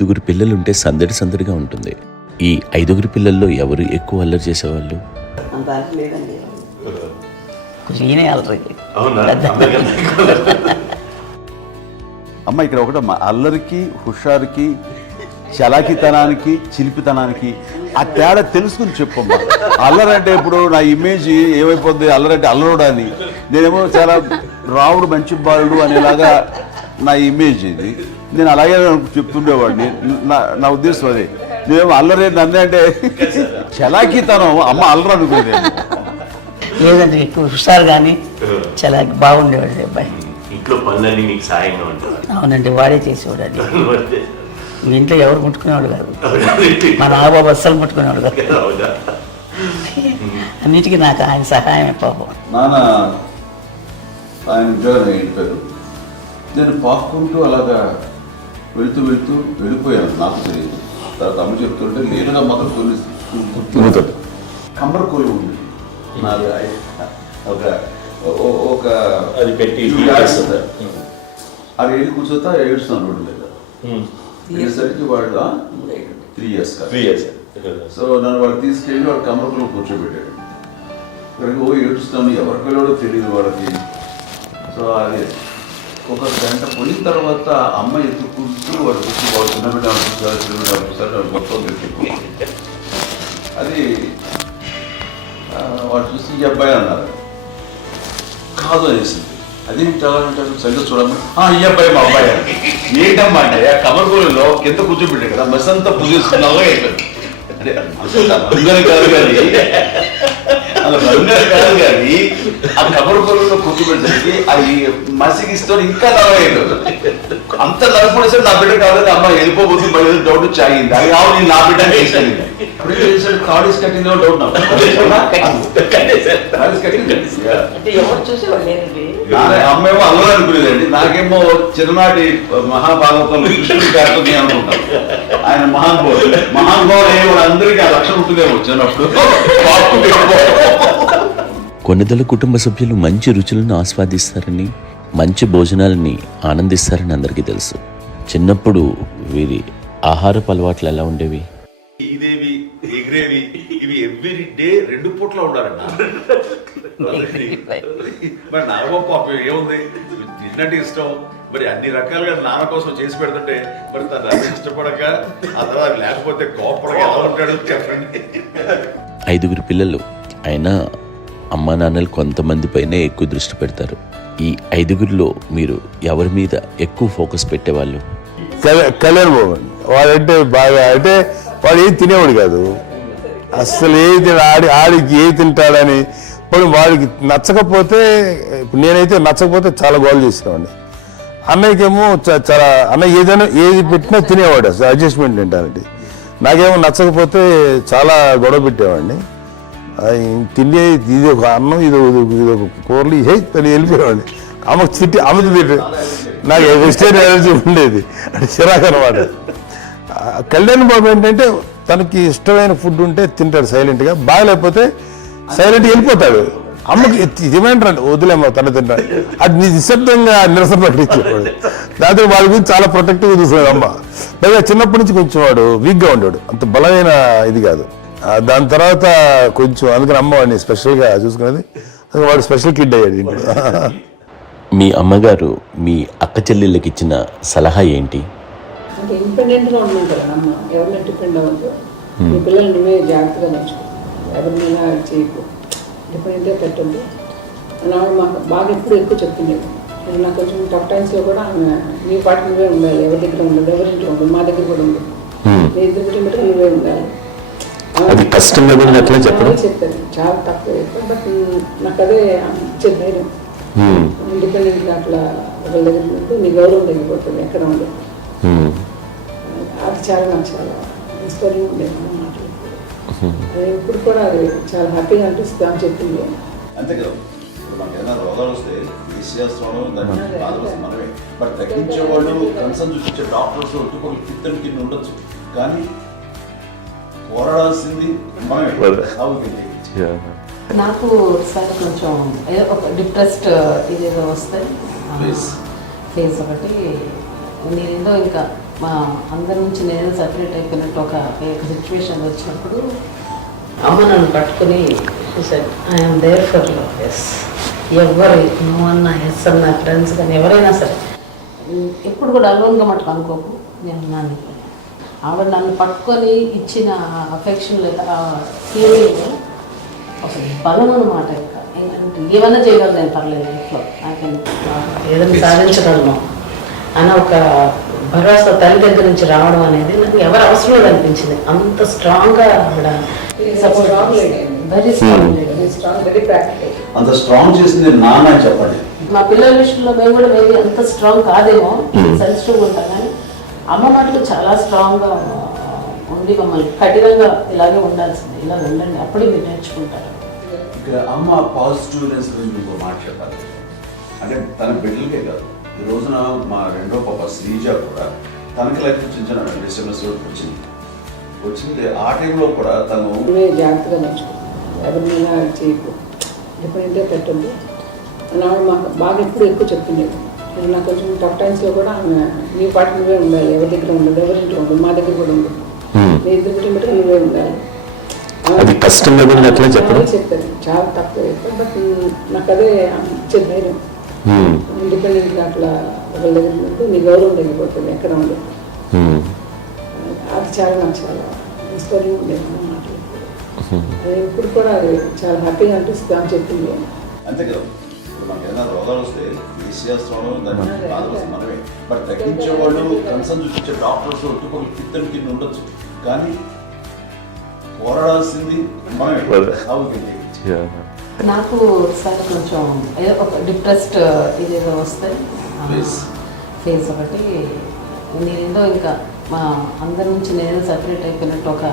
ఐదుగురు పిల్లలుంటే సందడి సందడిగా ఉంటుంది. ఈ ఐదుగురు పిల్లల్లో ఎవరు ఎక్కువ అల్లరి చేసేవాళ్ళు? అంత అల్లరి లేదండి. ఈయనే అల్లరి. అమ్మ ఇక్కడ ఒకటి అల్లరికి, హుషారుకి, చలాకితనానికి, చిలిపితనానికి ఆ తేడా తెలుసుకుని చెప్పమ్మా. అల్లరి అంటే ఇప్పుడు నా ఇమేజ్ ఏమైపోద్ది, అల్లరి అంటే అల్లరుడు అని. నేనేమో చాలా రావుడు మంచి బాలుడు అనేలాగా నా ఇమేజ్ ఇది. నేను అలాగే చెప్తుండేవాడిని. నా ఉద్దేశం అదే. నేనేమో అల్లరి నన్నే అంటే చలాకితనం అమ్మ అల్లరి అనుకునేది. లేదండి, ఎక్కువ హుషారు కానీ చాలా బాగుండేవాడు అబ్బాయి. ఇంట్లో పనులన్నీ మీకు సాయంగా ఉంటుంది. అవునండి, వాడే చేసేవాడు. అది ఇంట్లో ఎవరు ముట్టుకునేవాడు కాదు. మా నాగబాబు అస్సలు ముట్టుకునేవాడు కాదు. అన్నిటికీ నాకు ఆయన సహాయమే పాపం. నాన్న ఆయన ఉద్యోగం వెళ్ళిపోయారు. నేను పాక్కుంటూ అలాగా వెళుతూ వెళ్ళిపోయాను. నాకు తెలియదు. తర్వాత అమ్మ చెప్తుంటే నేరుగా మాత్రం కొన్ని కమ్మర కోలు ఉంది. ఒక అది పెట్టి అవి వెళ్ళి కూర్చోతా ఏడుస్తున్నాను రోడ్డు మీద. వెళ్ళేసరికి వాళ్ళు 3 years సో నన్ను వాళ్ళు తీసుకెళ్ళి వాడు కమ్మరకులో కూర్చోబెట్టాడు. ఇక్కడికి ఏడుస్తున్నాను, ఎవరికి వెళ్ళాడో తెలియదు వాళ్ళకి. సో అది ఒక గంట పోయిన తర్వాత అమ్మ ఎత్తుకుంటూ వాడు కూర్చో వాడు చిన్నబిడ్డ అనిపిస్తారు మొత్తం పెట్టి అది వాడు చూసి ఈ అబ్బాయి అన్నారు. కాదు అనేసింది. అది అంటారు సరిగ్గా చూడమ్మా, ఈ అబ్బాయి మా అబ్బాయి అని. ఏంటమ్మా అంటే ఆ కమర్గూరులో కింద కూర్చోబెట్టాడు కదా, బస్ అంతా పూజిస్తున్నావో అయిపోయింది. అంటే రంగని కాదు కానీ అలా రంగని కాదు కానీ ఆ కమర్గూరులో కూర్చోబెట్టడానికి అది మసిగిస్తూ ఇంకా నవ్వలేదు. అంత నవ్వుపడేసరి నా బిడ్డ కాదని అమ్మ వెళ్ళిపోబోతుంది బయట డౌట్ చాయింది. అది కావు నేను నా బిడ్డ వేసుకెళ్ళింది. కాడీస్ కట్టిందో డౌట్ అమ్మేమో అల్లరి అనుకునేదండి. నాకేమో చిన్ననాటి మహాభాగవతం కృష్ణుడి కార్యక్రమం అనుకుంటాను. ఆయన మహానుభావులు అందరికీ ఆ లక్షణం ఉంటుందేమో వచ్చినప్పుడు. కొన్నిదల కుటుంబ సభ్యులు మంచి రుచులను ఆస్వాదిస్తారని, మంచి భోజనాలని ఆనందిస్తారని అందరికీ తెలుసు. చిన్నప్పుడు వీరి ఆహారపు అలవాట్లు ఎలా ఉండేవి? ఇదేవి ఎగిరేవి ఇవి ఎవ్రీ డే 2 పూట్ల ఉండాలండి. మరి నాగబాబు పాపం ఏముంది, తిన్నట్టు ఇష్టం. మరి అన్ని రకాలుగా నాన్న కోసం చేసి పెడుతుంటే మరి తను ఇష్టపడక ఆ తర్వాత లేకపోతే కోపడగా ఎలా ఉంటాడు చెప్పండి. 5గురు పిల్లలు అయినా అమ్మా నాన్నలు కొంతమంది పైనే ఎక్కువ దృష్టి పెడతారు. ఈ 5గురిలో మీరు ఎవరి మీద ఎక్కువ ఫోకస్ పెట్టేవాళ్ళు? కళ్యాణ్ బాబు వాడంటే బాగా, అంటే వాడు ఏది తినేవాడు కాదు అసలు. ఆడికి ఏది తింటాడని ఇప్పుడు వాడికి నచ్చకపోతే, ఇప్పుడు నేనైతే నచ్చకపోతే చాలా గోల్ చేసేవాడిని. అన్నయ్యకేమో చాలా అన్నయ్య ఏది పెట్టినా తినేవాడు, అసలు అడ్జస్ట్మెంట్ తింటానండి. నాకేమో నచ్చకపోతే చాలా గొడవ పెట్టేవాడిని. తిండి ఇది ఒక అన్నం, ఇది ఒక కూరలు వెళ్ళిపోయేవాడిని. అమ్మకు తిట్టి నాకు వెజిటేరియన్ ఎనర్జీ ఉండేది, అంటే చిరాకు అనమాట. కళ్యాణ్ బాబు ఏంటంటే తనకి ఇష్టమైన ఫుడ్ ఉంటే తింటాడు సైలెంట్గా, బాగలేకపోతే సైలెంట్గా వెళ్ళిపోతాడు. అమ్మకి డిమాండ్ అంటే వదిలేమో తన తింటాడు, అది నిశ్శబ్దంగా నిరసన ప్రకటించేవాడు. దాంతో వాడి గురించి చాలా ప్రొటెక్టివ్గా చూస్తున్నాడు అమ్మ. పైగా చిన్నప్పటి నుంచి కొంచెం వాడు వీక్గా ఉంటాడు, అంత బలమైన ఇది కాదు. దాని తర్వాత కొంచెం అందుకని అమ్మ వాడిని స్పెషల్గా చూసుకునేది. వాడు స్పెషల్ కిడ్ అయ్యాడు ఇంట్లో. మీ అమ్మగారు మీ అక్క చెల్లెళ్ళకి ఇచ్చిన సలహా ఏంటి? అంటే ఇండిపెండెంట్గా ఉండమంటారు అమ్మ, ఎవరిని డిపెండ్ అవ్వద్దు. మీ పిల్లలు నువ్వే జాగ్రత్తగా నేర్చుకో, ఎవరినైనా చేయకు, డిపెండెంట్గా పెట్టద్దు అని ఆమె మాకు బాగా ఎప్పుడు ఎక్కువ చెప్తుండేది. నాకు కొంచెం టఫ్ టైమ్స్లో కూడా ఆమె నీ పాటు నువ్వే ఉండాలి, ఎవరి దగ్గర ఉండదు, ఎవరింట్లో ఉండదు, మా దగ్గర కూడా ఉండదు, నీ ఇద్దరు కుటుంబం నువ్వే ఉండాలి. చెప్పారు చాలా తక్కువ చెప్పారు, బట్ నాకు అదే ఇచ్చే ధైర్యం. ఇండిపెండెంట్గా అట్లా ఒకరి దగ్గర ఉంటే నీ గౌరవం తగ్గిపోతుంది, ఎక్కడ ఉండదు. అది చాలా నాకు చాలా ఇన్స్పైరింగ్ ఉండేది అమ్మ మాటలు. అది ఇప్పుడు కూడా అది చాలా హ్యాపీగా అనిపిస్తుంది అని చెప్పింది. అంతే కదా, మనకి ఏదైనా రోగాలు వస్తే చేస్తాను మనమే, బట్ తగ్గించేవాళ్ళు కన్సర్న్ చూపించే డాక్టర్స్ ఒట్టుకోలు కింద కింద ఉండొచ్చు, కానీ పోరాడాల్సింది మనమే. నాకు సార్ కొంచెం ఒక డిప్రెస్డ్ ఇదేదో వస్తే ఫేస్ ఒకటి నేనేదో ఇంకా మా అందరి నుంచి నేను సపరేట్ అయిపోయినట్టు ఒక సిచ్యువేషన్ వచ్చినప్పుడు అమ్మ నన్ను పట్టుకుని I'm there for you. Yes, ఎవరు నువ్వు అన్నా ఎస్ అన్న ఫ్రెండ్స్ కానీ ఎవరైనా సరే ఎప్పుడు కూడా అలోన్గా మటుకు అనుకోకు, నేను ఉన్నాను. ఆవిడ నన్ను పట్టుకొని ఇచ్చిన అఫెక్షన్ లేదా ఫీలింగ్ అసలు బలం అన్నమాట. ఇంకా ఏంటంటే ఏమన్నా చేయగలను నేను, పర్లేదు లైఫ్లో నాకు ఏదైనా సాధించగలను అని ఒక భరోసా తల్లి దగ్గర నుంచి రావడం అనేది నాకు ఎవరు అవసరం లేదు అనిపించింది. అంత స్ట్రాంగ్గా ఆవిడ strong lady, very strong. Very strong, very practical. అంత స్ట్రాంగ్ చేసింది నాన్న అని చెప్పండి. మా పిల్లల విషయంలో మేము కూడా మేబీ అంత స్ట్రాంగ్ కాదేమో, సెన్సిటివ్గా ఉంటాం, కానీ అమ్మ మాటలు చాలా స్ట్రాంగ్గా ఉండి మమ్మల్ని కఠినంగా ఇలాగే ఉండాల్సింది, ఇలా ఉండండి అప్పుడే మీరు నేర్చుకుంటారు. ఇక్కడ అమ్మ పాజిటివ్నెస్ గురించి ఇంకో మాట చెప్పాలి. అంటే తన బిడ్డలకే కాదు, ఈ రోజున మా రెండో పాప శ్రీజ కూడా తనకి లైఫ్ చిన్న డిస్టర్బెన్స్ వచ్చింది. ఆ టైంలో కూడా తను నువ్వే జాగ్రత్తగా నేర్చుకో, ఎవరినైనా చేయకు, డిఫరెంట్గా పెట్టద్దు అని ఆవిడ మాకు బాగా ఎప్పుడు ఎక్కువ చెప్తుండేది. నాకు కొంచెం టఫ్ టైమ్స్లో కూడా ఆమె నీ పాటు నువ్వే ఉండాలి, ఎవరి దగ్గర ఉండదు, ఎవరింట్లో ఉండదు, మా దగ్గర కూడా ఉండదు, నీ ఇద్దరు కుటుంబం నువ్వే ఉండాలి. అది కష్టం కదండి అట్లా చెప్పడం. చెప్పాను, చాలా తక్కువ చెప్పాను, బట్ నాకు అదే ఇచ్చే ధైర్యం. ఇండిపెండెంట్గా అట్లా ఒకరి దగ్గర ఉంటే నీ గౌరవం తగ్గిపోతుంది, ఎక్కడ ఉండదు. అది చాలా నాకు చాలా ఇన్స్పైరింగ్ ఉండేది అన్నమాట. అది ఇప్పుడు కూడా అది చాలా హ్యాపీగా అనిపిస్తుంది అని చెప్పింది. అంతే కదా, ఇప్పుడు మనకి ఏదైనా రోగాలు వస్తే చేసేస్తాం, దాన్ని బాధలు వస్తే మనమే. బట్ తగ్గించే వాళ్ళు కన్సర్న్ చూపించే డాక్టర్స్ ఒట్టుకోలు కింద కింద ఉండొచ్చు, కానీ పోరాడాల్సింది మనమే. నాకు సార్ కొంచెం ఒక డిప్రెస్డ్ ఇదేదో వస్తే ఫేస్ ఒకటి నేనేదో ఇంకా మా అందరి నుంచి నేను సపరేట్ అయిపోయినట్టు ఒక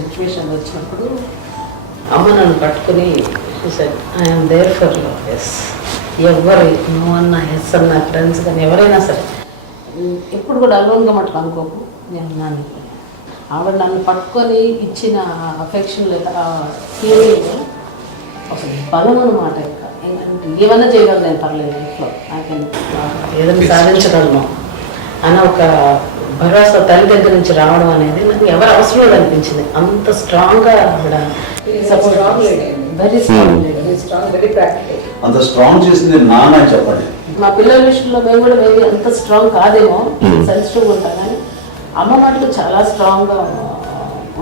సిచ్యువేషన్ వచ్చినప్పుడు అమ్మ నన్ను పట్టుకుని I'm there for you. Yes, ఎవరు నువ్వు అన్నా ఎస్ అన్న ఫ్రెండ్స్ కానీ ఎవరైనా సరే ఎప్పుడు కూడా అలోన్గా మటుకు అనుకోకు, నేను ఉన్నాను. ఆవిడ నన్ను పట్టుకొని ఇచ్చిన అఫెక్షన్ లేదా ఫీలింగ్ అసలు బలం అన్నమాట. ఇంకా ఏంటంటే ఏమన్నా చేయగలను నేను, పర్లేదు లైఫ్లో నాకు ఏదైనా సాధించగలను అని ఒక భరోసా తల్లి దగ్గర నుంచి రావడం అనేది నాకు ఎవరు అవసరం లేదు అనిపించింది. అంత స్ట్రాంగ్గా ఆవిడ strong lady, very strong. Very strong, very practical. అంత స్ట్రాంగ్ చేసింది నాన్న అని చెప్పండి. మా పిల్లల విషయంలో మేము కూడా మేబీ అంత స్ట్రాంగ్ కాదేమో, సెన్సిటివ్గా ఉంటాం, కానీ అమ్మ మాటలు చాలా స్ట్రాంగ్గా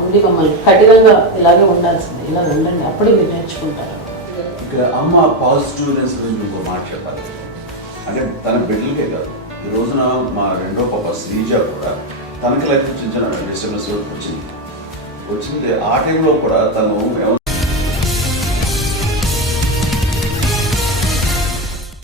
ఉండి మమ్మల్ని కఠినంగా ఇలాగే ఉండాల్సింది, ఇలా ఉండండి అప్పుడే మీరు నేర్చుకుంటారు. ఇక్కడ అమ్మ పాజిటివ్నెస్ గురించి ఇంకో మాట చెప్పాలి. అంటే తన బిడ్డలకే కాదు, ఈ రోజున మా రెండో పాప శ్రీజ కూడా తనకి లైఫ్ చిన్న డిస్టర్బెన్స్ వచ్చింది. ఆ టైంలో కూడా తను